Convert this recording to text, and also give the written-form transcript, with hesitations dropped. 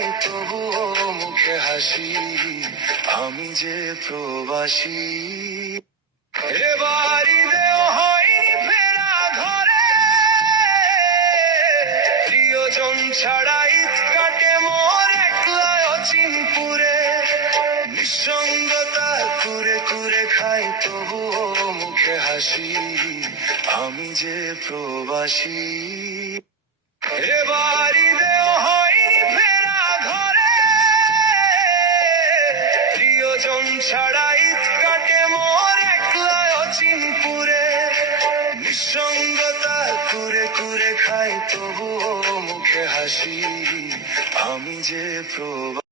খাই তবুও মুখে হাসি, আমি যে প্রবাসী। এবারিতেও হয়নি ফেরা ঘরে, প্রিয়জন ছাড়া ঈদ কাটে মোর একলায় অচিনপুরে। নিঃসঙ্গতা কুরে কুরে খাই তবুও মুখে হাসি, আমি যে প্রবাসী। এবারিতেও হয়নি ফেরা ঘরে, প্রিয়জন ছাড়া ঈদ কাটে মোর একলায় অচিনপুরে। নিঃসঙ্গতা কুরে কুরে খাই তবুও মুখে হাসি, আমি যে প্রবাসী।